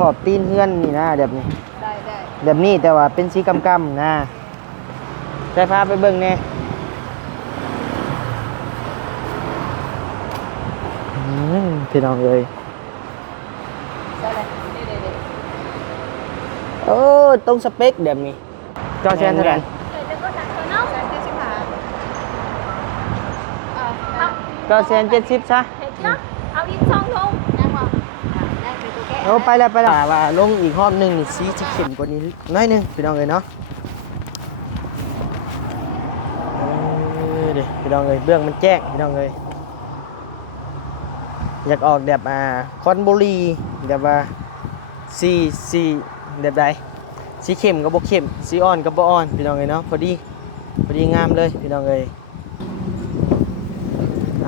ขอบตีนเฮือนนี่นะแบบนี้ได้แบบนี้แต่ว่าเป็นสีกำๆนะใช้พาไปเบิ่งแน่พี่น้องเลยโอ้ตรงสเปคแบบนี้จอแชนเท่าไหร่จอแชน70ซะเอาอีก2 ถุงได้บ่ได้ไปตัวแก้โอ้ไปแล้วว่าลงอีกรอบนึงนี่สีจะเข้มกว่านี้น้อยนึงพี่น้องเลยเนาะเดี๋ยวพี่น้องเลยเบื้องมันแจ้งพี่น้องเลยอยากออกแบบคอนบุรีแบบว่าสีแบบใดสีเข้มกับบ่เข้มสีอ่อนกับบ่อ่อนพี่น้องเลยเนาะพอดีงามเลยพี่น้องเลย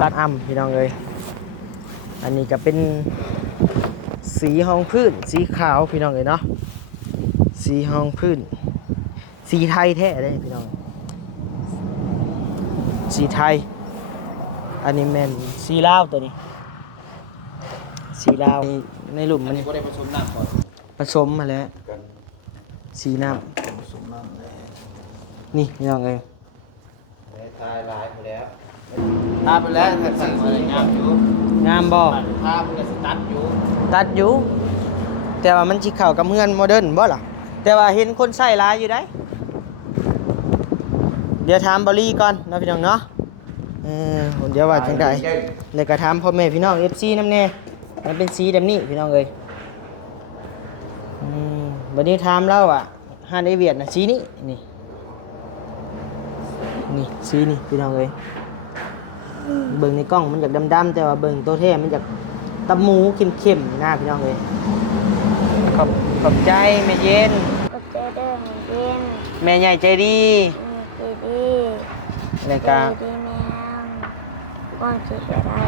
ตัดอ่ำพี่น้องเลยอันนี้ก็เป็นสีห้องพื้นสีขาวพี่น้องเลยเนาะสีห้องพื้นสีไทยแท้เลยพี่น้องสีไทยอันนี้แม่นสีลาวตัวนี้สีลาวในหลุมมันก็ได้ผสมน้ำก่อนผสมมาแล้วสีน้ำผสมน้ำแล้วนี่พี่น้องเลยทายลายไปแล้วทาไปแล้วแต่สั่งเลยงามอยู่งามบ่ทามันก็สตัดอยู่แต่ว่ามันสิเข้ากับเฮือนโมเดิร์นบ่ล่ะแต่ว่าเห็นคนใส่ลายอยู่ได้เดี๋ยวถามบอลี่ก่อนนะพี่น้องเนาะเดี๋ยวว่าจังไดเลยก็ถามพ่อแม่พี่น้อง FC นำแน่มันเป็นสีแบบนี้พี่น้องเอ้ยบัดนี้ถามแล้วอ่ะห้านได้เวียดน่ะสีนี้นี่สีนี่พี่น้องเอ้ยเบิ่งในกล้องมันอยากดำๆแต่ว่าเบิ่งตัวแท้มันอยากตะหมูเข้มๆหน้าพี่น้องเอ้ยขอบใจแม่เย็นขอบใจเด้อแม่เย็นแม่ใหญ่ใจดีแล้วก็ก่อนสิได้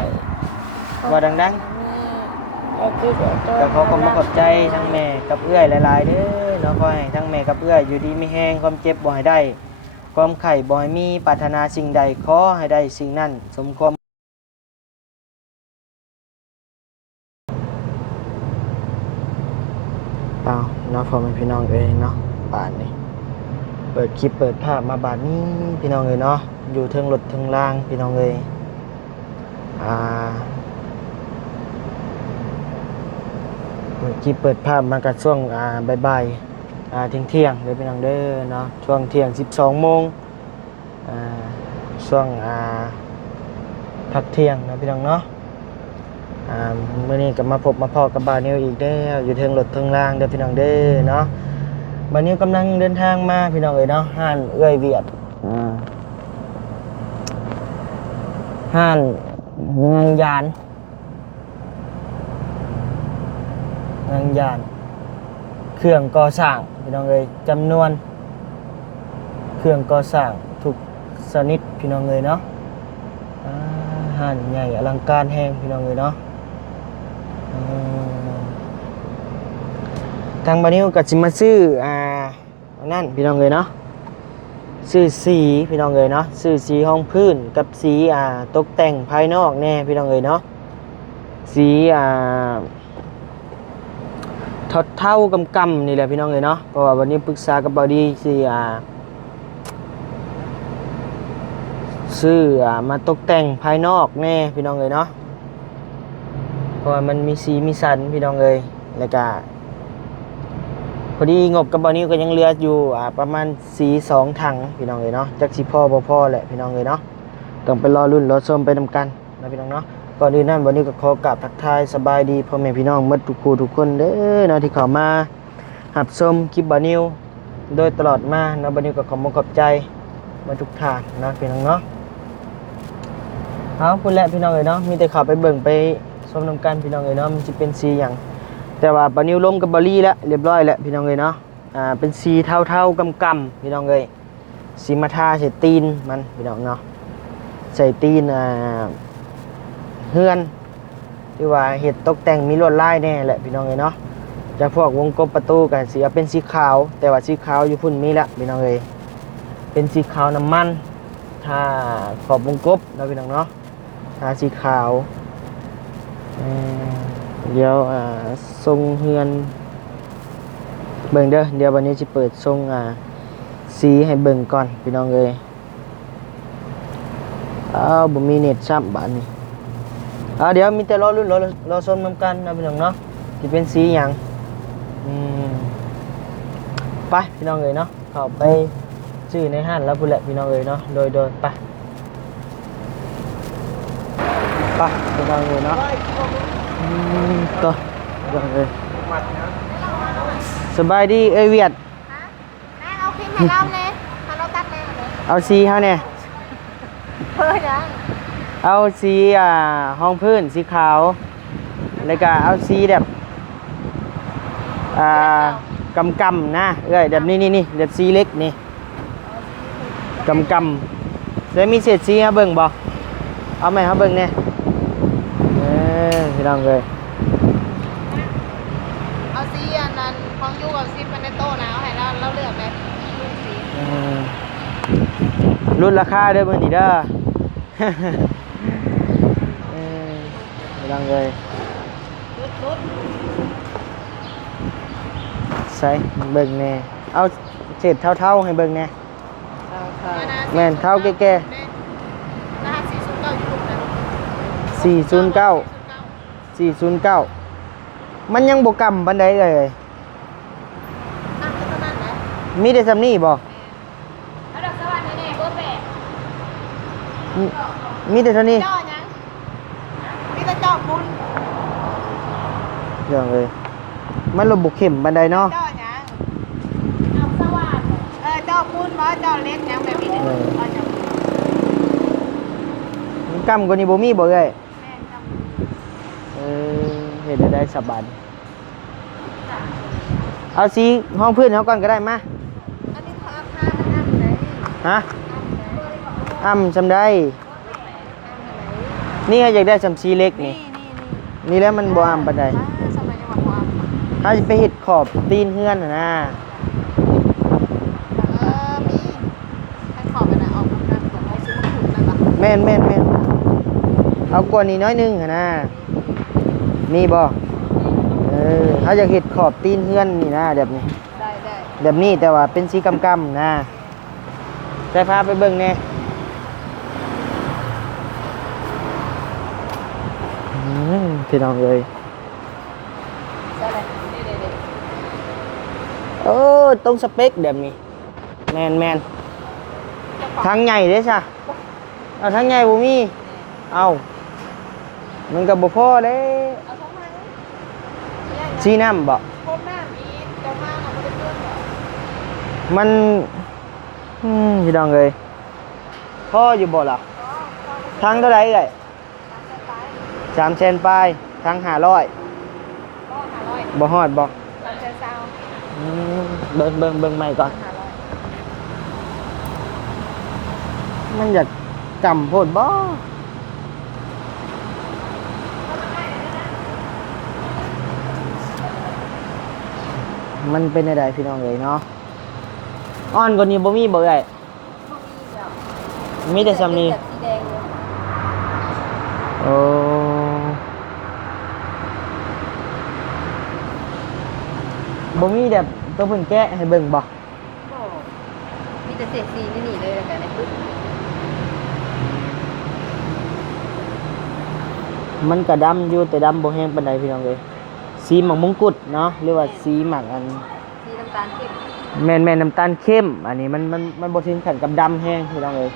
บ่ดังๆก็ขอขอบใจทั้งแม่กับเอื้อยหลายๆเด้อเนาะขอให้ทั้งแม่กับเอื้อยอยู่ดีมีแรงความเจ็บบ่ให้ได้ความไข่บ่ให้มีปรารถนาสิ่งใดขอให้ได้สิ่งนั้นสมความเปล่าเนาะพ่อแม่พี่น้องเอ้ยเนาะบาดนี้เปิดคลิปเปิดภาพมาบาดนี้พี่น้องเอ้ยเนาะอยู่เทิงรถเทิงล่างพี่น้องเอ้ยเปิดคลิปเปิดภาพมากับช่วงบ่ายๆเที่ยงเลยพี่น้องเด้อเนาะช่วงเที่ยง12 โมงช่วงพักเที่ยงนะพี่น้องเนาะเมื่อนี้ก็มาพบมาพอกับบานิวอีกแล้วอยู่เทิงรถเทิงล่างเด้อพี่น้องเด้อเนาะบานิวกำลังเดินทางมาพี่น้องเอ้ยเนาะห้านเอื้อยเวียดห้านงานยานเครื่องก่อสร้างพี่น้องเอ้ยจำนวนเครื่องก่อสร้างทุกชนิดพี่น้องเอ้ยเนาะห้านใหญ่อลังการแฮงพี่น้องเอ้ยเนาะทางบานิวก็สิมาซื้อนั่นพี่น้องเอ้ยเนาะซื้อสีพี่น้องเอ้ยเนาะซื้อสีห้องพื้นกับสีตกแต่งภายนอกแน่พี่น้องเอ้ยเนาะสีเท่ากำนี่แหละพี่น้องเอ้ยเนาะเพราะว่าวันนี้ปรึกษากับบอดี้สิซื้อมาตกแต่งภายนอกแน่พี่น้องเอ้ยเนาะเพราะว่ามันมีสีมีสันพี่น้องเอ้ยแล้วก็พอดีงบกับบอดี้ก็ยังเหลืออยู่ประมาณสี2 ถังพี่น้องเอ้ยเนาะจักสิพ่อบ่พ่อแหละพี่น้องเอ้ยเนาะต้องไปรอรุ่นรอชมไปนำกันนะพี่น้องเนาะก่อนอื่นนั้นวันนี้ก็ขอกราบทักทายสบายดีพ่อแม่พี่น้องหมดทุกคู่ทุกคนเด้อเนาะที่เข้ามารับชมคลิปบานิวโดยตลอดมาเนาะบานิวก็ขอบใจมาทุกท่านนะพี่น้องเนาะเอาพูดแล้วพี่น้องเอ้ยเนาะมีแต่เข้าไปเบิ่งไปชมนำกันพี่น้องเอ้ยเนาะมันสิเป็นสีหยังแต่ว่าบานิวลงกับบอลี่แล้วเรียบร้อยแล้วพี่น้องเอ้ยเนาะเป็นสีเทาๆกำๆพี่น้องเอ้ยสีมาทาใส่ตีนมันพี่น้องเนาะใส่ตีนเฮือนที่ว่าเห็ดตกแต่งมีลวดลายแน่แหละพี่น้องเอ้ยเนาะจากพวกวงกบประตูกันสีเป็นสีขาวแต่ว่าสีขาวอยู่พุ่นมีละพี่น้องเอ้ยเป็นสีขาวน้ำมันถ้าขอบวงกบนะพี่น้องเนาะถ้าสีขาวเดี๋ยวทรงเฮือน เบิ่งเด้อเดี๋ยววันนี้จะเปิดทรงสีให้เบิ่งก่อนพี่น้องเอ้ยบ่มีเน็ตซ้ำบาดนี้เดี๋ยวมีแต่รอรุ่นรอชมนำกันนะพี่น้องเนาะสิเป็นสีหยังไปพี่น้องเอ้ยเนาะเข้าไปซื้อในห้างแล้วพุ่นแหละพี่น้องเอ้ยเนาะโดยไปพี่น้องเอ้ยเนาะก็พี่น้องเอ้ยสบายดีเอ้ยเวียด แม่เอาครีมให้เราเลยให้เราตัดเลย เอาสีเฮาเนี่ย เฮ้ยนะ เอาสีห้องพื้นสีขาวแล้วก็เอาสีแบบกำนะเอ้ยแบบนี่แบบสีเล็กนี่กำแล้วมีเศษสีให้เบิ่งบ่เอาไหมครับเบิ่งเนี่ยพี่น้องเลย เอาสีอันนั้นของยูกับสีปันในโต๊ะนะเอาให้เราเลือกเลยสี รุ่นราคาเด้อมื้อนี้เด้อพี่น้องเลย รุด ใส่เบิ่งแน่เอาเศษเท่าๆให้เบิ่งแน่แม่นเท่าแก่รหัส409อยู่ตรงไหน 409มันยังบ่กำปานใดเลย ก็เท่านั้นแหละ มีแต่ซำนี้บ่ แล้วดอกสวรรค์นี่เบอร์8 มีแต่เท่านี้ จ่อยังมีแต่จ่อบุญ เรื่องเลยมันระบบเข็มบันไดเนาะ จ่อยังดอกสวรรค์จ่อบุญบ่จ่อเล็กยังแบบนี้เลยจ่อบุญ กำกว่านี้บ่มีบ่เอ้ย แม่จ่อ เห็นได้สบายเอาสีห้องพื้นเขาก่อนก็ได้มา อันนี้เขาเอาผ้ามันอันไหน ฮะจำได้นี่อยากได้สำสีเล็กนี่นี่แล้วมันบ่ปานใด สมัยจังหวัดความ ถ้าจะไปเห็ดขอบตีนเฮือนน่ะนะ มีให้ขอบไปนะออกกำลังของเราซื้อมาขุดนั่นปะ แม่นเอากว่านี้น้อยหนึงหั่นนะมีบ่ถ้าอยากเห็ดขอบตีนเฮือนนี่นะแบบนี้ ได้ แบบนี้แต่ว่าเป็นสีกำๆนะใส่พาไปเบิ่งแน่พี่น้องเลย ได้เลย ตรงสเปคแบบนี้แมนทางใหญ่เด้ช่ะเอาทางใหญ่บ่มีเอามันก็บ่พอเด้ เอาท้องมัน สีน้ำบ่ ครบหน้ามีเจ้ามาเราไม่ได้เพื่อนหรอ มันพี่น้องเลยพออยู่บ่ล่ะทางเท่าไหร่เอ่ย300,000ปลายทาง500บ่ฮอดบ่เบิ่งใหม่ก่อนมันอยากจำโพดบ่มันเป็นอะไรพี่น้องเลยเนาะอ่อนกว่านี้บ่มีบ่เอ่ยมีแต่ซ้ำนี้โอ้บ่มีแบบตัวเพิ่นแกะให้เบิ่งบ่ มีแต่เศษสีไม่หนีเลยแต่ในปึ๊บ มันก็ดำอยู่แต่ดำบ่แห้งปานใดพี่น้องเอ้ยสีหมักมงกุฎเนาะหรือว่าสีหมักอัน สีน้ำตาลเข้ม แม่นน้ำตาลเข้มอันนี้มันบ่ถึงขั้นกับดำแห้งพี่น้องเอ้ย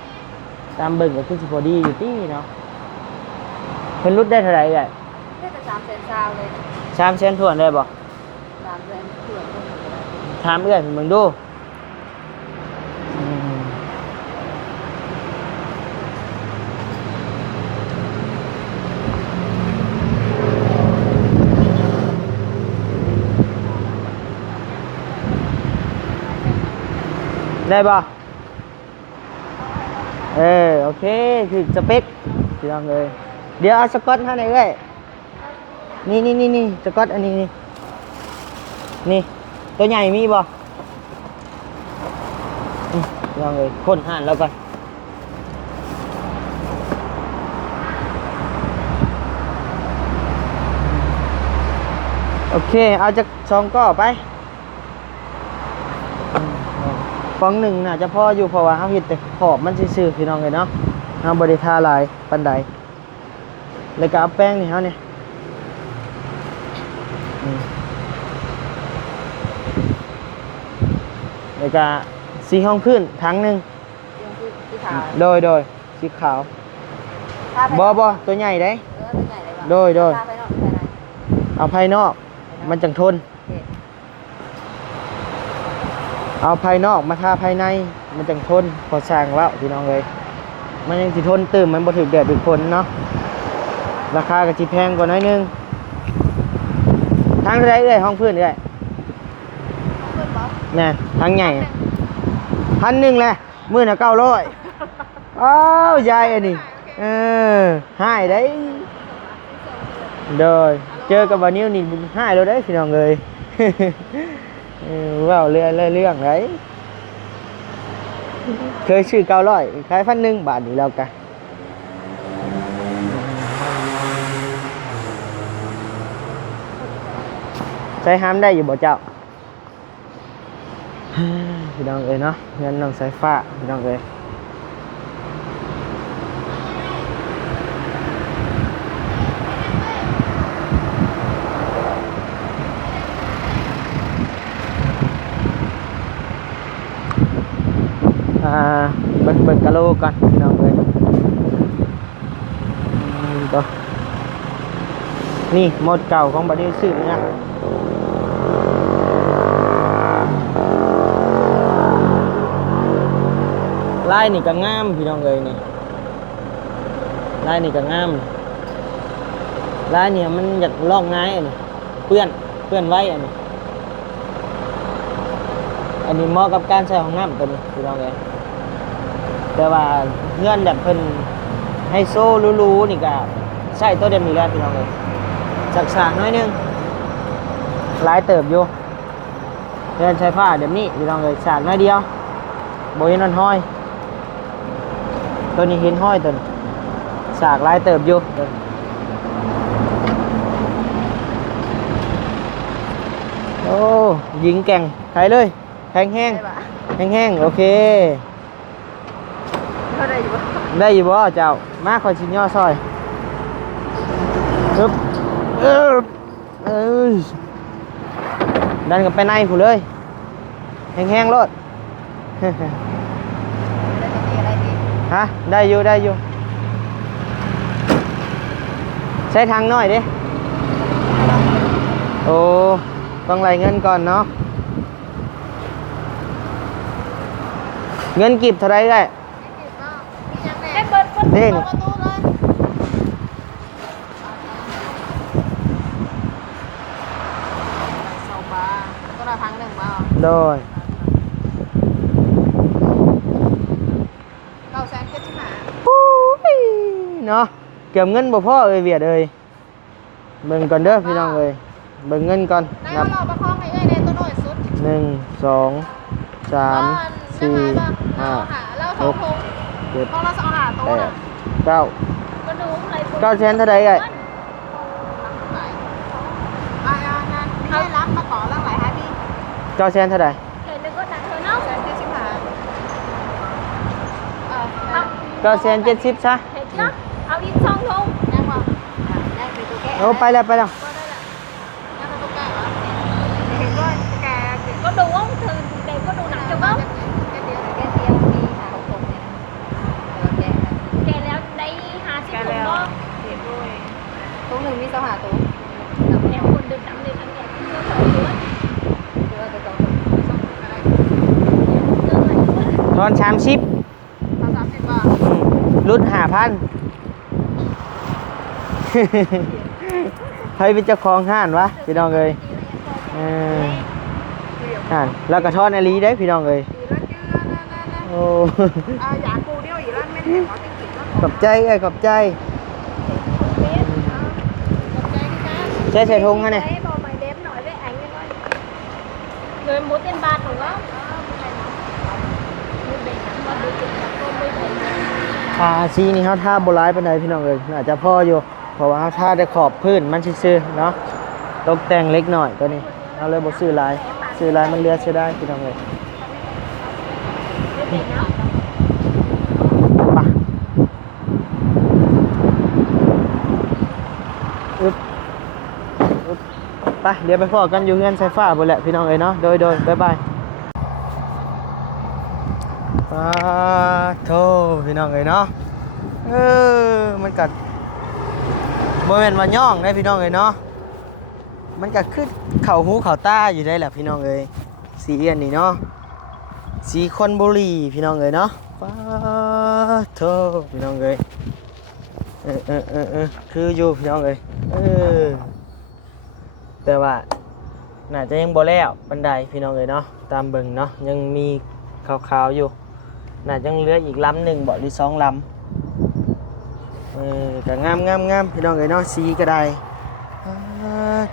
ตามเบิ่งก็คือสิพอดีอยู่ติเนาะเพิ่นลดได้เท่าไหร่เอ่ย ได้แต่300,000เลย 300,000ถ้วนได้บ่ 300,000ส่วน ถามเอื้อยเบิ่งดูได้ป่ะโอเคคือสเปคพี่น้องเลยเดี๋ยวเอาสกอตให้หน่อยเอ้ยนี่สกอตอันนี้นี่ตัวใหญ่มีป่ะพี่น้องเลยคนห่านแล้วก่อนโอเคเอาจาก2ก้อไป ฟองหนึ่งน่าจะพออยู่เพราะว่าเฮาเฮ็ดแต่ขอบมันซื่อๆพี่น้องเอ้ยเนาะเฮาบ่ได้ทาหลายปานใดแล้วก็เอาแป้งนี่เฮานี่แล้วก็สีห้องพื้นถังหนึง ยังคือที่ขาว โดยสีขาว ถ้าไป บ่ตัวใหญ่เด้ ตัวใหญ่เลยว่ะ โดย ถ้าไปนอกไปไหน เอาภายนอกมันจังทน โอเค เอาภายนอกมาทาภายในมันจังทนพอสร้างแล้วพี่น้องเลยมันยังสิทนตื่มมันบ่ถึกแดดถึกฝนเนาะราคาก็สิแพงกว่าน้อยนึงทางเท่าไรเอ้ยห้องพื้นเอ้ย เพื่อนบอก น่ะทางใหญ่1,100แหละมื้อน่ะ900อ้าวยายอันนี้ให้ได้โดยเจอกับบ่าวนิ้วนี่ให้แล้วได้พี่น้องเลย ว้าวเรื่องไรเคยชื่อ900ขาย1,000บาทนี่แล้วกันใช้ห้ามได้อยู่บ่เจ้า พี่น้องเอ้ยเนาะเงินน้องสายฟ้าพี่น้องเอ้ยเบิ่งกะโลก่อนพี่น้องเอ้ยตัวนี่หมดเก่าของบัดนี้ซื้อมาเนี่ยลายนี่ก็งามพี่น้องเอ้ยนี่ลายนี่ก็งามลายนี่มันอยากลอกง่ายอันนี้เปื้อนไว้อันนี้เหมาะกับการใช้ห้องน้ำตัวนี้พี่น้องเอ้ยแต่ว่าเงื่อนแบบเพิ่นไฮโซหรูๆนี่ก็ใช้ตัวเดิมนี่แหละพี่น้องเอ้ยสากๆน้อยนึงหลายเติบอยู่เรือนใช้ผ้าเดี๋ยวนี้พี่น้องเอ้ยสากน้อยเดียวบ่เห็นมันห้อยตัวนี้เห็นห้อยตัวนี้สากหลายเติบอยู่โอ้ยิงแก่งไขเลยแข็งแห้ง ได้ปะ แห้งๆโอเค เขาได้อยู่ปะ ได้อยู่บ่เจ้ามาคอยชิ้นย่อซอยปึ๊บเอ้ยดันกันไปในผู้เลยแห้งๆรถ ได้จะมีอะไรดี ฮะได้อยู่ใช้ทางน้อยดิโอ้ต้องไล่เงินก่อนเนาะเงินกีบเท่าไรได้ ได้เปิด นี่ ประตูเลยสองบาทก็ละพัง1 บาท โดย 975 เนาะเก็บเงินบ่พอเอ้ยเวียดเอ้ยเบิ่งก่อนเด้อพี่น้องเอ้ยเบิ่งเงินก่อน ได้ นับ เราประคองให้ได้ตัวน้อยสุด 1 2 3 4 5 เราสองทง 7 เพราะเราสองหาตัวนะ 8 9 ก็ดูอะไร 9แสนเท่าใดไอ้ นั่นพี่ได้รับมาต่อแล้วหลายฮะพี่ 9แสนเท่าใด เห็นนึกว่าหนักเธอเนาะ9975แสน70ซะ เห็นจ้ะเอาอีก2 ทงได้ป่ะได้ไปตัวแก่ โอ้ไปแล้ว ก็ได้ละนั่นเป็นตัวแก่เหรอเห็นว่าแก่ก็ดูว่าเธอเด็กก็ดูหนักจังมั้งแก่เดียวมีหาทงเนี่ยแก่แล้วได้50 ทงเนาะเห็นด้วยทงหนึ่งมี2 หาตัวแนวคนเดินดำเลยทั้งแก่ที่เชื่อเขาด้วยเชื่อตัวอะไร ทอน30 30 บาท รุ่น5,000 ใครเป็นเจ้าของห้านวะพี่น้องเอ้ยห้านแล้วก็ทอนอลีได้พี่น้องเอ้ยโอ้ อยากกูเดียวอีกแล้วไม่ได้ขอติ๊กติ๊กแล้ว ขอบใจขอบใจใส่ธงฮะเนี่ย บอกmày đếm nói với anh coi người muốn tiền bạc đúng không สีนี่เขาท่าโบราณเป็นไดพี่น้องเอ้ยอาจจะพออยู่เพราะว่าเขาท่าได้ขอบพื้นมันซื่อๆเนาะตกแต่งเล็กหน่อยตัวนี้เอาเลยบ่ซื้อลายมันเลือเสียได้พี่น้องเอ้ย เป็นเนาะ ไปอึ๊บอึ๊บไปเดี๋ยวไปพอกันอยู่เฮือนไฟฟ้าบ่แหละพี่น้องเอ้ยเนาะโดยบ๊ายบายปาโธพี่น้องเอ้ยเนาะมันกัดบ่แม่นว่าย่องได้พี่น้องเอ้ยเนาะมันก็คือเข้าหูเข้าตาอยู่ได้แหละพี่น้องเอ้ยสีอันนี้เนาะสีคอนบุรีพี่น้องเอ้ยเนาะปาโธพี่น้องเอ้ยคืออยู่พี่น้องเอ้ยแต่ว่าน่าจะยังบ่แล้วบันไดพี่น้องเอ้ยเนาะตามเบิ่งเนาะยังมีขาวๆอยู่น่าจะยังเหลืออีกลำหนึ่งบ่หรือสองลำก็งามพี่น้องเอ้ยเนาะสีก็ได้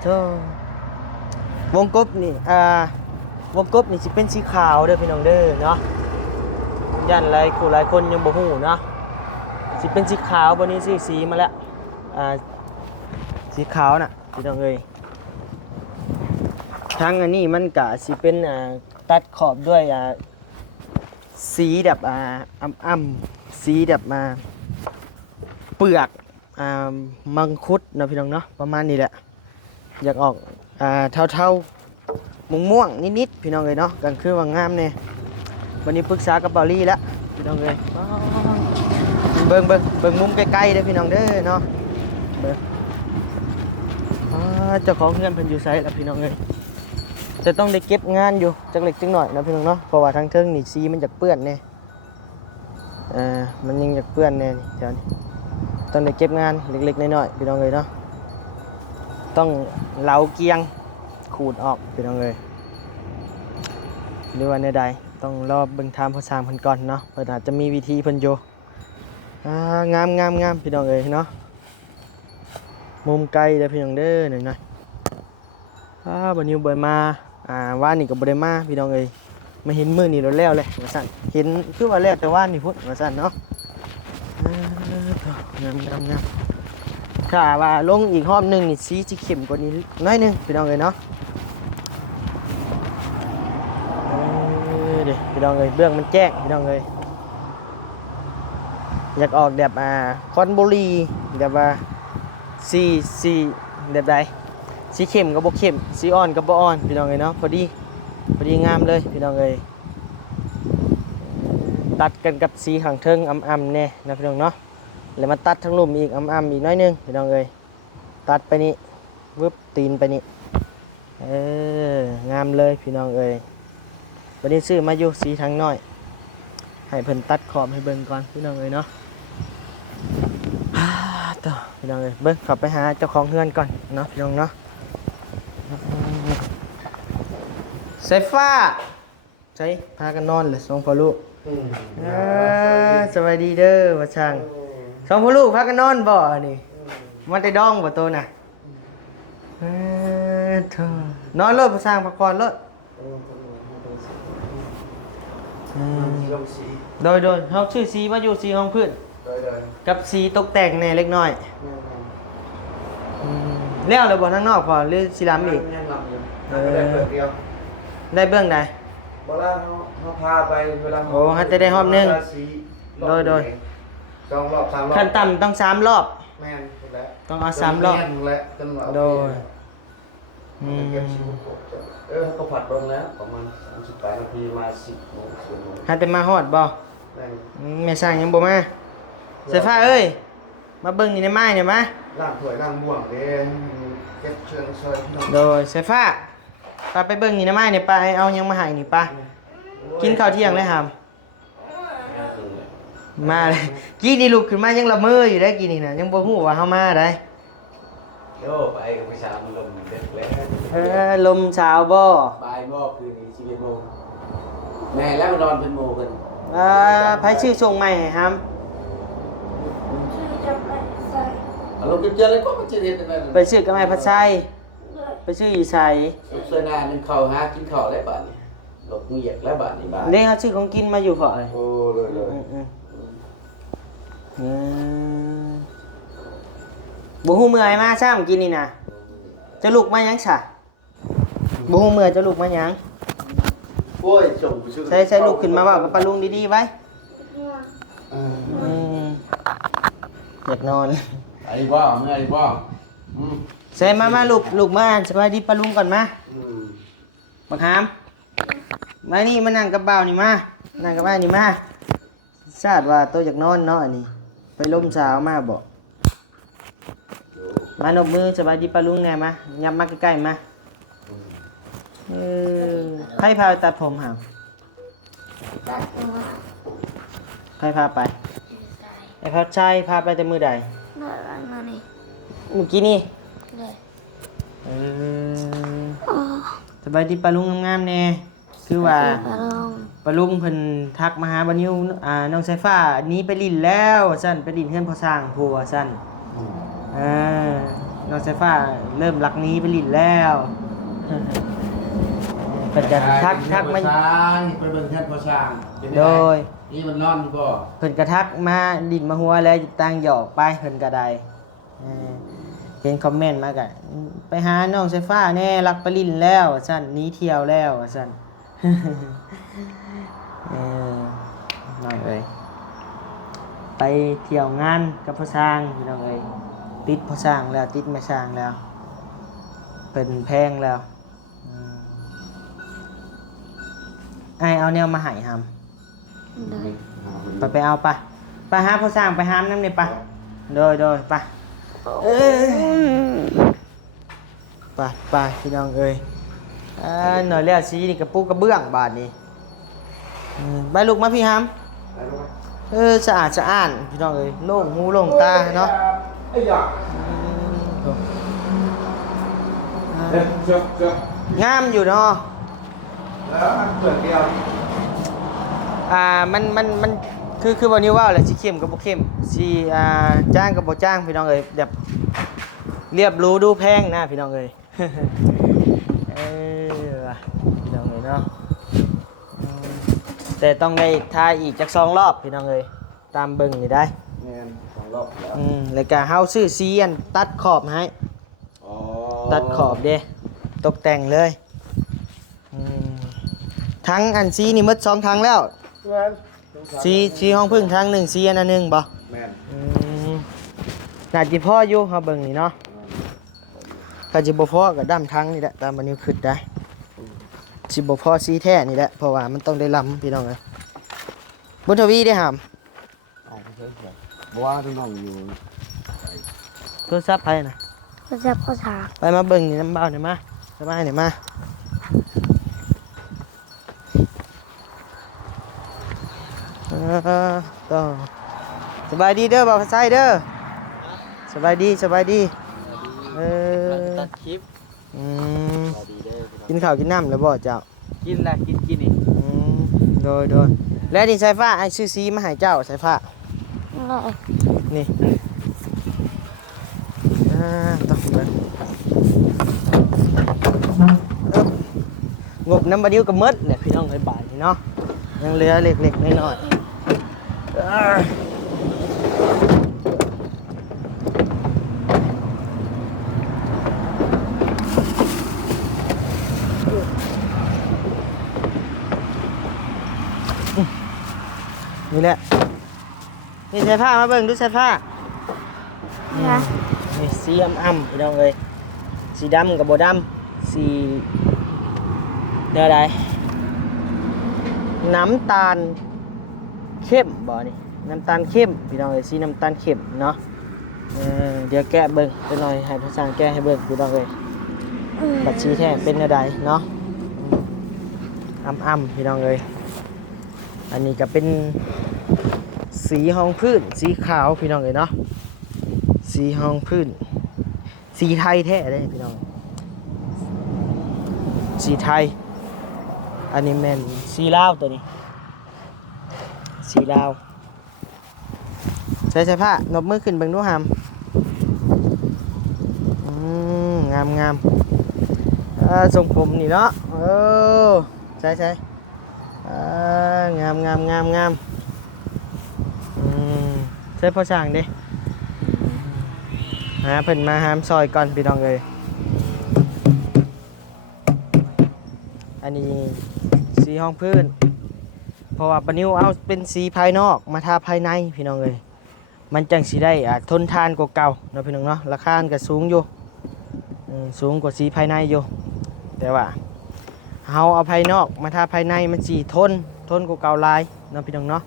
โธ่วงกบนี่วงกบนี่สิเป็นสีขาวเด้อพี่น้องเด้อเนาะยันหลายคนยังบ่ฮู้เนาะสิเป็นสีขาวบนนี้สีมาแล้วสีขาวน่ะพี่น้องเอ้ยทั้งอันนี้มันก็สิเป็นตัดขอบด้วยสีแบบอ่ำสีแบบเปลือกมังคุดนะพี่น้องเนาะประมาณนี้แหละอยากออกเท่าม่วงนิดๆพี่น้องเลยเนาะกันคือว่างามเนี่ยวันนี้ปรึกษากับเบาลี่แล้วพี่น้องเลยเบิ่งมุมใกล้ๆเด้อพี่น้องเด้อเนาะเบิ่งเจ้าของเงินเพิ่นอยู่ไสล่ะพี่น้องเลยจะต้องได้เก็บงานอยู่จักเล็กจักหน่อยนะพี่น้องเนาะเพราะว่าทางเทิงนี่สีมันจะเปื้อนแน่มันยังจะเปื้อนแน่นี่เดี๋ยวนี้ต้องได้เก็บงานเล็กๆน้อยๆพี่น้องเลยเนาะต้องเหลาเกียงขูดออกพี่น้องเลยหรือว่าในใดต้องรอเบิ่งทามพอสามเพิ่นก่อนเนาะเพิ่นอาจจะมีวิธีเพิ่นอยู่งามพี่น้องเลยเนาะมุมไกลเด้อพี่น้องเด้อหน่อยๆบัดนี้บ่มาว่านนี่ก็บ่ได้มาพี่น้องเอ้ยมาเห็นมื้อนี้แล้วเลยว่าซั่นเห็นคือว่าแล้วแต่ว่านนี่พุ่นว่าซั่นเนาะงามถ้าว่าลงอีกรอบนึงนี่สีสิเข้มกว่านี้น้อยนึงพี่น้องเอ้ยเนาะเด้พี่น้องเอ้ยเบื้องมันแจ้งพี่น้องเอ้ยอยากออกแบบคอนบุรีแบบว่าสีแบบใดสีเข้มกับบ่เข้มสีอ่อนกับบ่อ่อนพี่น้องเอ้ยเนาะพอดีงามเลยพี่น้องเอ้ยตัดกันกับสีข้างเทิงอ่ำๆแน่นะพี่น้องเนาะแล้วมาตัดทั้งลุ่มอีกอ่ำๆอีกน้อยนึงพี่น้องเอ้ยตัดไปนี่วึบตีนไปนี่งามเลยพี่น้องเอ้ยวันนี้ซื้อมาอยู่สีทั้งน้อยให้เพิ่นตัดขอบให้เบิ่งก่อนพี่น้องเอ้ยเนาะต่อพี่น้องเอ้ยเบิ่งขับไปหาเจ้าของเฮือนก่อนเนาะพี่น้องเนาะสายฟ้าใช่พากันนอนเลยสองพ่อลูกสวัสดีเด้อว่าช่างสองพ่อลูกพากันนอนบ่นี่มันได้ดองบ่ตัวน่ะนอนรถพาสร้างพักผ่อนรถโดยเขาชื่อสีมาอยู่สีห้องพื้นกับสีตกแต่งในเล็กน้อยแล้วเลยบ่ทั้งนอกพอหรือสีดำอีกได้เบื้องใดเวลาเขาพาไปเวลา โอ้ฮัจะได้รอบนึงโดย2 รอบ 3 รอบ ขั้นต่ำต้อง3 รอบแม่นแล้ว ต้องเอา3 รอบโดยก็ผัดลงแล้วประมาณ38 นาทีมา10 โมง ฮัจะมาฮอดบ่แม่สร้างยังบ่มาเสียฟ้าเอ้ยมาเบิ่งนี่ในไม้เนี่ยมาล้างถ้วยล้างบ่วงเด้เก็บเชิงซอย โดยเสียฟ้าไปเบิ่งนี่ในไม้เนี่ยไปเอายังมาให้นี่ปะกินข้าวเที่ยงเลยครับมาเลยกี้นี่ลุกขึ้นมายังละเมออยู่ได้กี้นี่นะยังบ่ฮู้ว่าเฮามาได้โยไปกับผู้ชายมันลมเด็กแล้ว ลมเช้าบ่บ่ายโมงคืนนี้11 โมงแม่แล้วนอนเป็นโมงกันไผชื่อส่งใหม่ให้ครับเรากินเจอแล้วก็มาเจอเด็ดนั่นไปชื่อกับไม้พัดไส้ไปชื่ออีไสสุขสนานนึงข้าวหากินข้าวแล้วบัดนี้หลบมือเหยียกแล้วบัดนี้บ่ายนี่ครับชื่อของกินมาอยู่ขอเลยโอ้เลยบ่ฮู้เมื่อยมาซ้ำกินนี่นะจะลุกมายังซะบ่ฮู้เมื่อยจะลุกมายัง โอ้ยส่งไปซื้อ ใช้ลูกขึ้นมาบอกกับปลาลุงดีๆไว้ อืมอยากนอน ไอ้บ่เมื่อไอ้บ่อืม ใส่มาลูกมาสบายดีปลาลุงก่อนมา อืม บักหามมานี่มานั่งกับบ่าวนี่มานั่งกับบ่าวนี่มาชาติว่าตัวอยากนอนเนาะอันนี้ไปล้มสาวมาบอกมานบมือสบายดีปลาลุงแน่มายับมาใกล้ๆมาใครพาไปตัดผมหามใครพาไปไอ้พัดชัยพาไปแต่มือใด ได้แล้วนั่นนี่ เมื่อกี้นี่ เลย เออสบายดีปลาลุงงามๆแน่คือว่า ปลาลุง ปลาลุงเพิ่นทักมาหาบ่นิวน้องสายฟ้าหนี้ไปลิ้นแล้วซั่นไปลิ้นเฮือนพ่อสร้างผัวซั่นน้องสายฟ้าเริ่มรักหนี้ไปลิ้นแล้วเพิ่นจะทักมา ไปเบิ่งแค่พอช่างเป็นไง โดย นี่มันนอนบ่ เพิ่นก็ทักมาลิ้นมาหัวแล้วต่างหยอกไปเพิ่นก็ได้เห็นคอมเมนต์มาก็ไปหาน้องสายฟ้าแน่รักไปลิ้นแล้วซั่นหนีเที่ยวแล้วซั่น น้องเอ้ยไปเที่ยวงานกับพ่อสร้างพี่น้องเอ้ยติดพ่อสร้างแล้วติดแม่สร้างแล้วเป็นแพงแล้วไอเอาแนวมาใหายหำไปเอาไปหาพ่อสร้างไปหามน้ำเนี่ยไปโดยไปไปพี่น้องเอ้ยหน่อยแล้วสีนี่กระปุกกระเบื้องบาทนี่ไปลูกมาพี่หำสะอาดพี่น้องเอ้ยโล่งหูโล่งตาเนาะ ไอ้หยาเจ็บ งามอยู่เนาะ แล้วมันเปิดเดียว มันคือวันนี้ว่าแหละสีเข้มกับบ่เข้มสีจ้างกับบ่จ้างพี่น้องเอ้ยแบบเรียบรู้ดูแพงนะพี่น้องเอ้ย พี่น้องเอ้ยเนาะแต่ต้องได้ทายอีกจัก2 รอบพี่น้องเอ้ยตามเบิ่งนี่ได้ แม่น2 รอบแล้ว แล้วก็เฮาซื้อสีอันตัดขอบให้ อ๋อ ตัดขอบเด้ตกแต่งเลยทั้งอันสีนี่หมด2 ทั้งแล้วสีห้องพึ่งทั้ง1สีอันนั้น1บ่ แม่น น่าจิพ่ออยู่เฮาเบิ่งนี่เนาะถ้าจิบ่พอก็ดํทั้งนี่แหละตามบัดนี้คิดได้สิบ่พอสีแท้นี่แหละเพราะว่ามันต้องได้ล้ำพี่น้องเอ้ยบุญทวีได้หาม บ่ว่าทุกน้องอยู่ โทรศัพท์ไผน่ะ ก็จะพ่อถาม ไปมาเบิ่งนี่น้ำเบาหน่อยมาสบายหน่อยมาต่อสบายดีเด้อบ่าวภาษาเด้อสบายดีตัดคลิปกินข้าวกินน้ำแล้วบ่เจ้ากินนี่โดยและนี่สายฟ้าไอ้ซื้อซีมาให้เจ้าสายฟ้า เลย นี่ต้องเบิ่งงบน้ำบะดิ้วกับมดเนี่ยพี่น้องไอ้บ่ายนี่เนาะยังเหลือเล็กๆน้อยนี่แหละนี่ใส่ผ้ามาเบิ่งดูใส่ผ้านี่สีอ่ำพี่น้องเอ้ยสีดำกับโบดำสีเนื้อใดน้ำตาลเข้มบ่นี่น้ำตาลเข้มพี่น้องเอ้ยสีน้ำตาลเข้มเนาะเดี๋ยวแกะเบิ่งไปหน่อยให้ผู้สร้างแกะให้เบิ่งพี่น้องเอ้ยบัดสีแท้เป็นเนื้อใดเนาะอ่ำพี่น้องเอ้ยอันนี้ก็เป็นสีห้องพื้นสีขาวพี่น้องเอ้ยเนาะสีห้องพื้นสีไทยแท้เลยพี่น้องสีไทยอันนี้แม่นสีลาวตัวนี้สีลาวใส่ผ้านบมือขึ้นเบิ่งดูหามงามทรงผมนี่เนาะใช่งามใช่พ่อช่างดิหาเพิ่นมาหามซอยก่อนพี่น้องเลย อันนี้สีห้องพื้นเพราะว่าปะนิวเอาเป็นสีภายนอกมาทาภายในพี่น้องเลยมันจังสีได้ทนทานกว่าเก่าเนาะพี่น้องเนาะราคามันก็สูงอยู่สูงกว่าสีภายในอยู่แต่ว่าเฮาเอาภายนอกมาทาภายในมันสีทนกว่าเก่าหลายเนาะพี่น้องเนาะ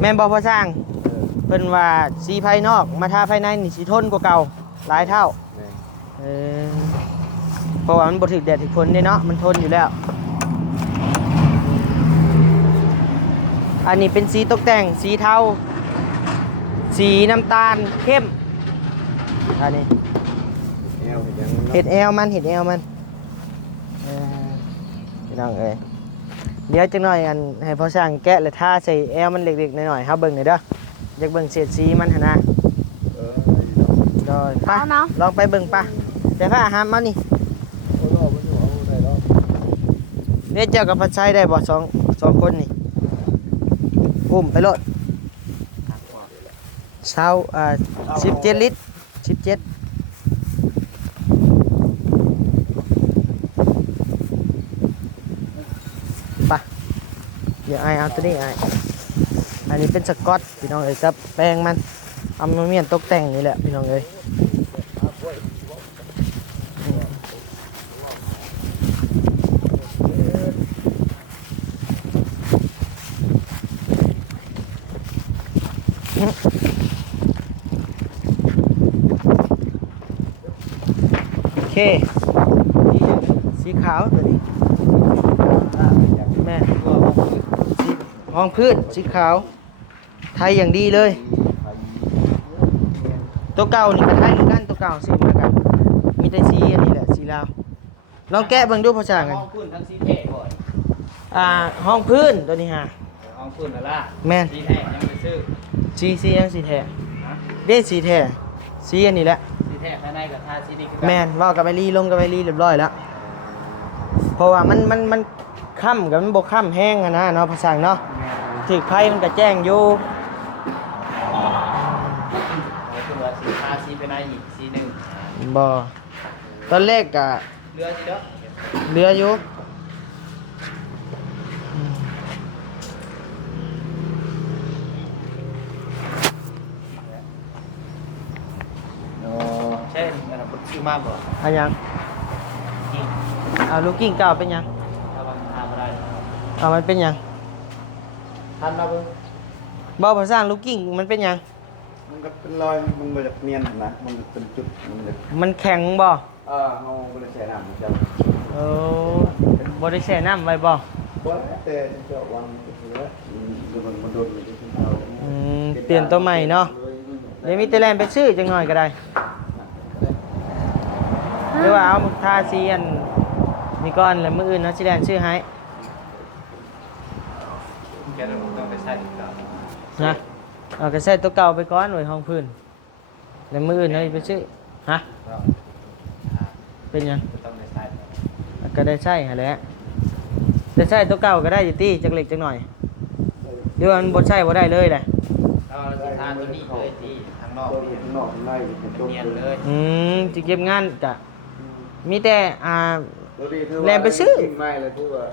แม่นบ่พอสร้างเพิ่นว่าสีภายนอกมาทาภายในนี่สีทนกว่าเก่าหลายเท่าเพราะว่ามันบ่ถึกแดดถึกฝนเด้เนาะมันทนอยู่แล้วอันนี้เป็นสีตกแต่งสีเทาสีน้ำตาลเข้มอันนี้เห็ดแอลมันพี่น้องเอ้ยเดี๋ยวจังหน่อยอันให้พ่อช่างแกะและท่าใส่แอลมันเล็กๆหน่อยๆครับเบิ่งหน่อยเด้ออยากเบิ่งเศษสีมันหั่นนะได้ป่ะลองไปเบิ่งป่ะแต่ผ้าหามมานี่เนี่ยเจ้ากับพัดใช้ได้บ่สองคนนี่อุ้มไปโลด17 ลิตร 17ป่ะเดี๋ยวเอาตัวนี้อันนี้เป็นสกอตพี่น้องเอ้ยครับแป้งมันเอามาเมียนตกแต่งนี่แหละพี่น้องเอ้ยโอเคสีขาวตัวนี้แม่สีห้องพื้นสีขาวไทยอย่างดีเลยตัวเก่านี่กับไทยคือกันตัวเก่าสีเหมือนกันมีแต่สีอันนี้แหละสีลาวลองแกะเบิ่งดูพ่อช่างกัน ห้องพื้นทั้งสีแท้บ่อย ห้องพื้นตัวนี้ฮะ ห้องพื้นนั่นล่ะ แม่น สีแท้ยังไม่ซื้อ สียังสีแท้ นะ เด้สีแท้สีอันนี้แหละ สีแท้ภายในกับทาสีนี้คือ แม่นเว้ากับไปรีลงกับไปรีเรียบร้อยแล้วเพราะว่ามันค่ำกับมันบ่ค่ำแห้งอะนะเนาะภาษาเนาะถึกไผมันก็แจ้งอยู่ คือว่าสีทาสีภายในอีกสีหนึ่ง บ่ตอนแรกก็ เรือสิเด้อ เหลืออยู่ใช่อันนั้นบ่ซื้อมาบ่ อันยังเอาลูกกิ้งเก่าเป็นยัง ถ้ามันทาบ่ได้ เอามันเป็นยัง ทันมาเบิ่ง บ่ภาษาลูกกิ้งมันเป็นยัง มันก็เป็นรอยมันมาจากเนียนนะมันเป็นจุดมันเลย มันแข็งบ่ เอาบริษัทน้ำมันจะ เออบ่ได้แช่น้ำไว้บ่ เพราะแต่เจ้าวันก็คือว่ามันโดนมันจะขึ้นเท้า เปลี่ยนตัวใหม่เนาะเดี๋ยวมีแต่แลนไปซื้อจังหน่อยก็ได้หรือว่าเอาทาสีอันนี่ก่อนแล้วมื้ออื่นเนาะสิแลนซื้อให้ แกต้องไปใช้อีกแล้ว นะเอาก็ใส่ตัวเก่าไปก่อนไว้ห้องพื้นแล้วมื้ออื่นเนาะไปซื้อฮะเป็นยัง ต้องไปใช้ ก็ได้ใช่หั่นแหละแต่ใช่ตัวเก่าก็ได้อยู่ติจักเล็กจักหน่อยเดี๋ยวมันบ่ใช้บ่ได้เลยแหละ เราสิทาตัวนี้เลยที่ทางนอก ตัว นี่ ข้างนอกข้างในเป็นจบ เนียน เล เลย ย สิเก็บงานก็มีแต่ตัวนี้คือ แลนไปซื้อ ไม่เลยที่ว่า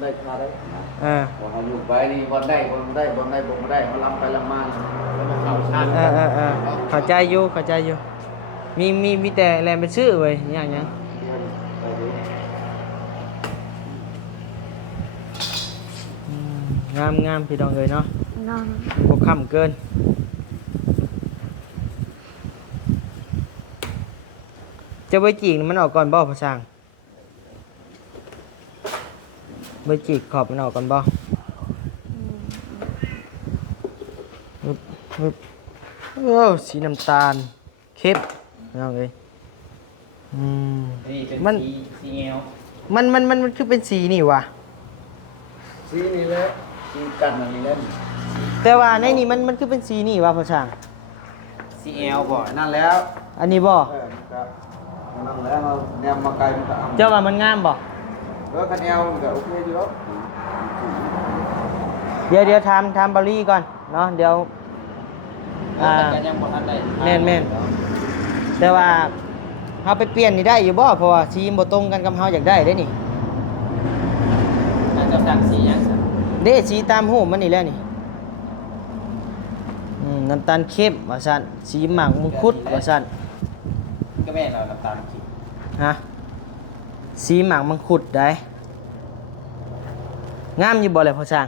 ได้คาได้นะ พอเขาอยู่ไปนี่บอลได้บอลได้บอลได้บอลไม่ได้เขาล้ำไปล้ำมาแล้วมันเข้าชาติ เข้าใจอยู่มีแต่แลนไปซื้อเว้ยอย่างเงี้ยงามพี่น้องเลยเนาะ นอน บ่ค่ำเกินจะไว้จีกมันออกก่อนบ่พ่อช่างไว้จีกขอบมันออกก่อนบ่โอ้สีน้ำตาลเข้มเอาเลย นี่เป็น มัน สีเงา มันคือเป็นสีนี่วะ สีนี่แหละสีกันอันนี้แหละ แต่ว่าในนี่มันคือเป็นสีนี่วะพ่อช่าง สีเงาบ่อย นั่นแล้ว อันนี้บ่ ครับนั่นแล้วเราแนวมาไกลมันก็เอา เจ้าว่ามันงามบ่ แล้วคันแนวมันก็โอเคอยู่แล้ว เดี๋ยวถามบารีก่อนเนาะเดี๋ยว แต่ยังบ่ทันได้ แม่นแต่ว่าเฮาไปเปลี่ยนนี่ได้อยู่บ่เพราะว่าสีบ่ตรงกันกับเฮาอยากได้เด้นี่ ไ จะสั่งสีหยังซะ เด้สีตามหูปมันนี่แหละนี่น้ำตาลเข้มว่าซั่นสีหมากมงคุดว่าซั่น ก็แม่นเราน้ำตาลคิด ฮะสีหมากมังคุดได้งามอยู่บ่เลยพ่อช่าง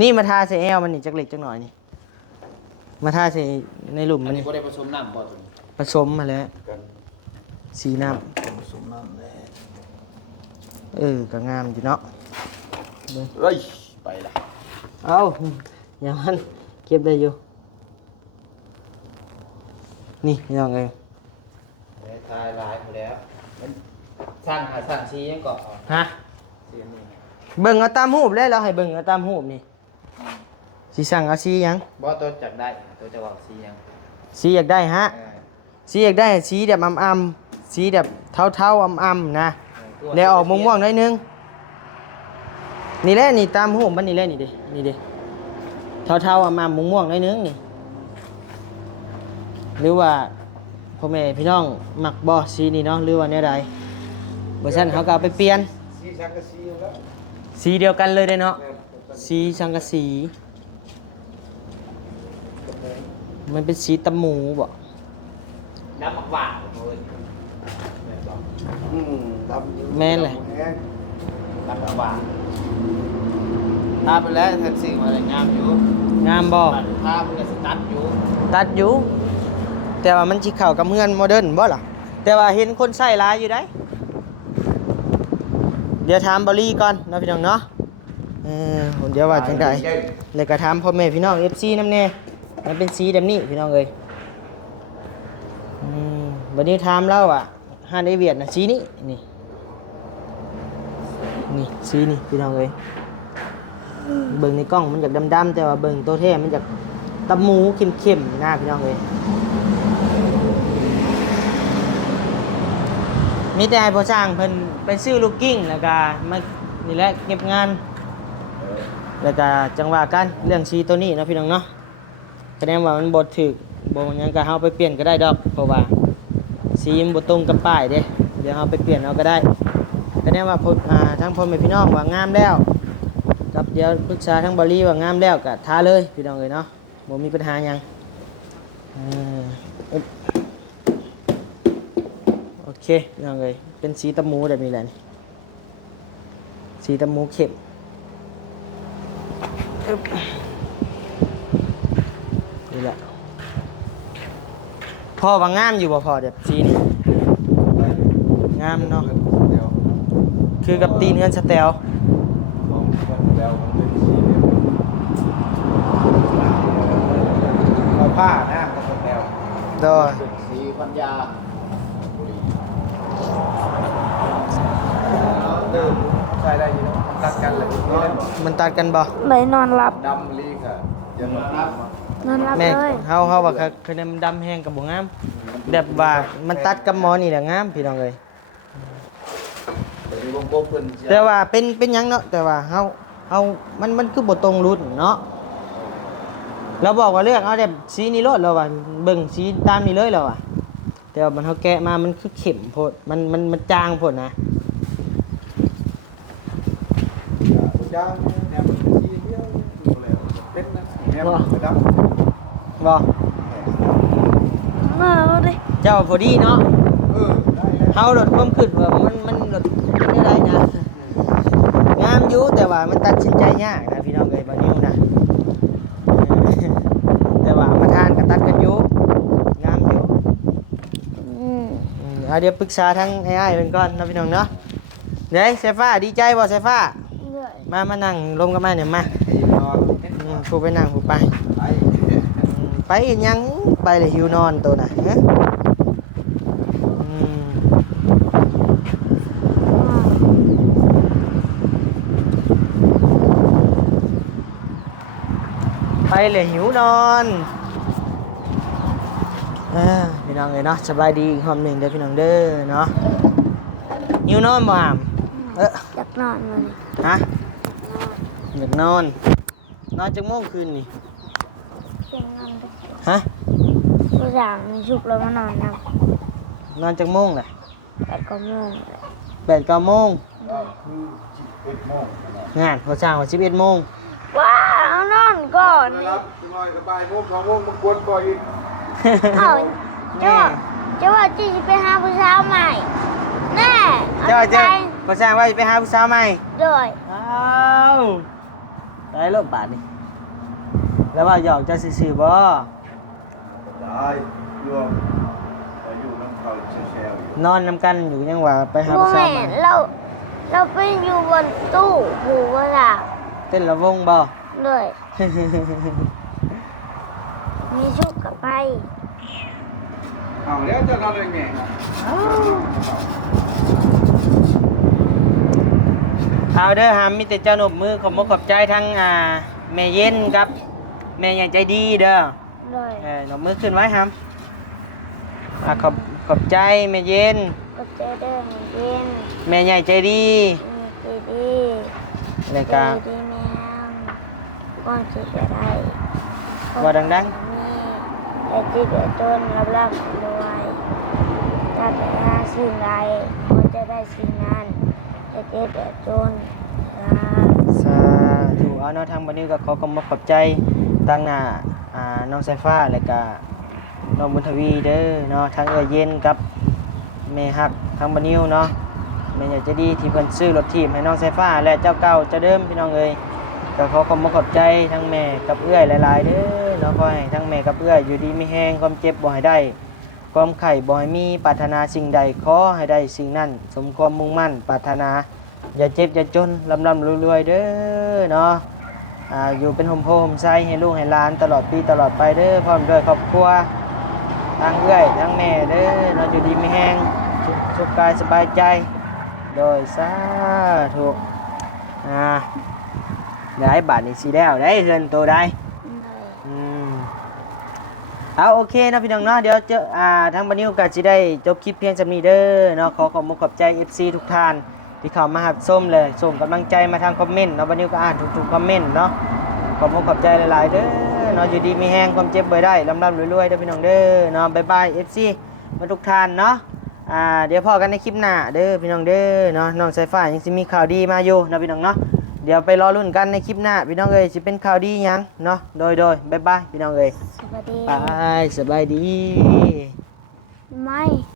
นี่มาทาใส่แอวมันนี่จักเล็กจักหน่อยนี่มาทาใส่ในหลุม อั มัน น นี้ นี่ บ่ได้ผสมน้ำบ่ตัวนี้ ผสมมาแล้ว กัน สีน้ ผสมน้ำแน่ ำก็งามอยู่เนาะ เฮ้ยไปละ เอาอย่ามันเก็บได้อยู่นี่ยังไง ได้ทายลายหมดแล้วมันสั่งสียังก่อน ฮะ สีนี้ เบิ่งเอาตามหูปเลยเราให้เบิ่งเอาตามหูปนี่สีสั่งเอาสีหยัง บ่ตัวจักได้ตัวจะว่าสียัง สีอยากได้ฮะสีอยากได้สีแบบอ่ำๆสีแบบเทาๆอ่ำๆนะแล้วออกม่วงๆหน่อยนึงนี่แหละนี่ตามหูปมันนี่แหละนี่ดิเทาๆอ่ำๆม่วงๆหน่อยนึงนี่หรือว่าพ่อแม่พี่น้องมักบ่สีนี่เนาะหรือว่าแนวใดบ่ซั่นเขาก็เอาไปเปลี่ยน สีชักกะสีแล้ว สีเดียวกันเลยเด้เนาะสีสังกะสีมันเป็นสีตะหมูบ่ น้ำหมักหวานโอ้ย ดำอยู่ แม่นเลย แห้ง น้ำหมักหวานถ้าไปแล้วแท็กซี่มาเลยงามอยู่ งามบ่ ถ้ามันก็สตัดอยู่ ตัดอยู่แต่ว่ามันสิเข้ากับเมืองโมเดิร์นบ่ล่ะแต่ว่าเห็นคนใส่หลายอยู่ได้เดี๋ยวถามบรีก่อนเนาะพี่น้องเนาะผมเดี๋ยวว่าจังไดแล้วก็ถามพ่อแม่พี่น้อง FC นำแน่มันเป็นสีแบบนี้พี่น้องเอ้ยวันนี้ถามเราอ่ะห้านไอเวียดน่ะสีนี้นี่สีนี่พี่น้องเอ้ยเบิ่งในกล้องมันอยากดำๆแต่ว่าเบิ่งตัวแท้มันอยากตะหมูเข้มๆหน้าพี่น้องเอ้ยมีแต่ให้พ่อช่างเพิ่นไปซื้อลูกกิ้งแล้วก็มานี่แหละเก็บงานแล้วก็จังว่ากันเรื่องสีตัวนี้เนาะพี่น้องเนาะแสดงว่ามันบ่ถูกบ่หยังก็เฮาไปเปลี่ยนก็ได้ดอกเพราะว่าสีมันบ่ตรงกับป้ายเด้เดี๋ยวเฮาไปเปลี่ยนเอาก็ได้แสดงว่าทั้งพ่อแม่พี่น้องว่างามแล้วกับเดี๋ยวปรึกษาทั้งบริว่างามแล้วก็ทาเลยพี่น้องเอ้ยเนาะบ่มีปัญหาหยังโอเคพี่น้องเอ้ยเป็นสีตะหมูแบบนี้แหละนี่สีตะหมูเข้มนี่แหละพ่อว่างามอยู่บ่พอเด็บสีนี่งามเนาะ เดี๋ยว คือกับตีนเงินสเตล ของกันแล้วมันเป็นสีเดียวเอาผ้านะของแนว โดย สีปัญญา ใช่ได้อยู่เนาะตัดกันเลยน้อย มันตัดกันบ่ เลยนอนหลับ ดำลีกอะยังมาตัดมาน อนหลับ แม่ เลย เฮาว่าเคยมันดำแห้งกับบ่งามแบบว่ามันตัดกับหมอนี่แหละงามพี่น้องเอ้ย แต่มีวงกบเพิ่น แต่ว่าเป็นหยังเนาะแต่ว่าเฮามันคือบ่ตรงรุ่นเนาะเราบอกว่าเลือกเอาแบบสีนี้โลดเราว่าเบิ่งสีตามนี้เลยเราอ่ะแต่ว่ามันเฮาแกะมามันคือเข้มโพดมันจางโพดนะ จ้างแนวมันสีเดียวดูแล้วเป็นนะแนวมันดำ บ่ นอนหลับเลย เจ้าพอดีเนาะ ได้แล้ว เฮาลดความคิดว่ามันลดได้ไรนะงามอยู่แต่ว่ามันตัดสินใจยากนะพี่น้องเอ้ยบ่นิ้วนะ แต่ว่าเอามาทานก็ตัดกันอยู่งามอยู่เอาเดี๋ยวปรึกษาทั้งไอ้ายเพิ่นก่อนเนาะพี่น้องเนาะเด้สายฟ้าดีใจบ่สายฟ้า เหนื่อย มานั่งลมกับมาเนี่ยมา ให้นอน ผู้ไปนั่งผู้ไป ไป ไปเฮ็ดหยังไปเลยหิวนอนตัวน่ะฮะอืมไปเลยหิวนอนพี่น้องเอ้ยเนาะสบายดีอีกรอบหนึ่งเด้อพี่น้องเด้อเนาะหิวนอนบ่อามอยากนอนเลย ฮะอยากนอน นอนจักโมงคืนนี่ เก่งนอนไป ฮะ ตัวอย่างมีชุบแล้วมานอนนะ นอนจักโมงแหละ 8 9 โมง 8 9โมง อ คือ11 โมงนะ งานพอสร้างว่า11 โมง ว้าวานอนก่อน นะครับจะน้อยก็บ่ายโมง2 โมงมากวนก่อนอีก เอาจะว่าจีไปหาผู้สาวใหม่แน่ เจ้า ใจ เจ้าพอสร้างว่าจะไปหาผู้สาวใหม่ โดย อ้าวได้โลกบาทนี่แล้วว่าหยอกจะซื่อๆบ่ ได้รวมอยู่น้ำเขาแชร์อยู่ นอนนำกันอยู่ยังว่าไปหา โม ผู้ แม สาวใหม่ นเราไปอยู่บนตู้หูว่าล่ะ เต้นระวงบ่ เลยมีชุกกับไป เอาแล้วจะนอนยังไง เอาเด้อหามมีแต่เจ้าหนบมือขอบมกขอบใจทั้งแม่เย็นครับแม่ใหญ่ใจดีเด้อ เลย หนบมือขึ้นไว้หามขอบใจแม่เย็น ก็เจอเดินเย็น แม่ใหญ่ใจดี มีดี แล้ว ใจ ก็ ดีแมวก้อนจิตอะไร ว่าดัง มีแต่จิตจนรับรับรวยถ้าแต่หาสิ่งใดก็จะได้สิ่งนั้นแต่จิตจนรัก ๆสาธุเอาเนาะทางบันนี้ก็ขอกมกขอบใจตั้งหน้าน้องสายฟ้าแล้วก็น้องบุญทวีเด้อเนาะทางเย็นกับแม่ฮักทางบันนิวเนาะแม่ใหญ่ใจดีที่เพิ่นซื้อรถถีบให้น้องสายฟ้าและเจ้าเก่าเจ้าเดิมพี่น้องเอ้ย ก็ขอความขอบใจทั้งแม่กับเอื้อยหลายๆเด้อเนาะขอให้ทั้งแม่กับเอื้อยอยู่ดีมีแห้งความเจ็บบ่ให้ได้ ความไข่บ่ให้มีปรารถนาสิ่งใดขอให้ได้สิ่งนั้นสมความมุ่งมั่นปรารถนาอย่าเจ็บอย่าจนร่ำรวยๆเด้อเนาะอยู่เป็นโฮมโฮมไซให้ลูกให้หลานตลอดปีตลอดไปเด้อพร้อมด้วยครอบครัวทั้งเอื้อยทั้งแม่เด้อเนาะอยู่ดีมีแห้งสุขกายสบายใจโดยสาธุได้บาทนี่สิแล้วได้เงินตัวได้ เลย เอาโอเคนะพี่น้องเนาะเดี๋ยวเจอทางบันนิวก็จะได้จบคลิปเพียงจำนี้เด้อเนาะขอขอบคุณขอบใจ FC ทุกท่านที่เข้ามาหับส้มเลยส่งกำลังใจมาทางคอมเมนต์เนาะบันนิวก็อ่านทุกๆคอมเมนต์เนาะขอบคุณขอบใจหลายๆเด้อเนาะอยู่ดีมีแห้งความเจ็บบ่ได้ร่ำรวยๆเด้อพี่น้องเด้อเนาะบ๊ายบาย FC มาทุกท่านเนาะเดี๋ยวพอกันในคลิปหน้าเด้อพี่น้องเด้อเนาะน้องสายฟ้ายังสิมีข่าวดีมาอยู่เนาะพี่น้องเนาะเดี๋ยวไปรอลุ้นกันในคลิปหน้าพี่น้องเอ้ยสิเป็นข่าวดีหยังเนาะโดยบ๊ายบายพี่น้องเอ้ย สวัสดี บายสบายดี ไม่